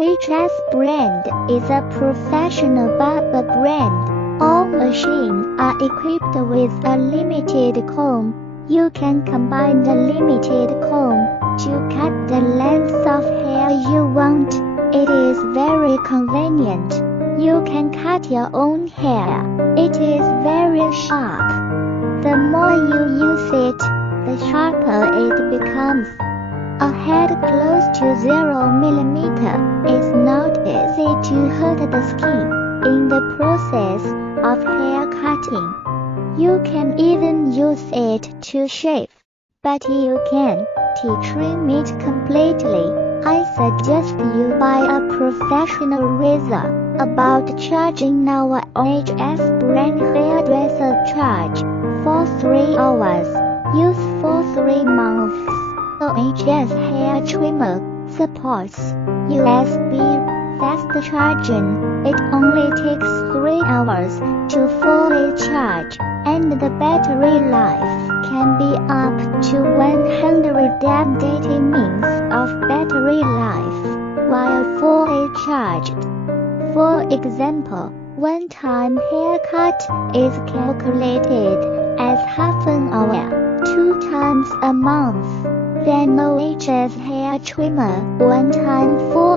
OHS brand is a professional barber brand. All machines are equipped with a limited comb. You can combine the limited comb to cut the length of hair you want. It is very convenient. You can cut your own hair. It is very sharp. The more you use it, the sharper it becomes. A head close to 0 mm is not easy to hurt the skin in the process of hair cutting. You can even use it to shave, but you can't trim it completely. I suggest you buy a professional razor. About charging, our OHS brand hairdresser charge for 3 hours. Use for 3 months. OHS hair trimmer supports USB fast charging. It only takes 3 hours to fully charge, and the battery life can be up to 180 minutes of battery life while fully charged. For example, one-time haircut is calculated as half an hour, 2 times a month. Then OHS hair trimmer, one time 4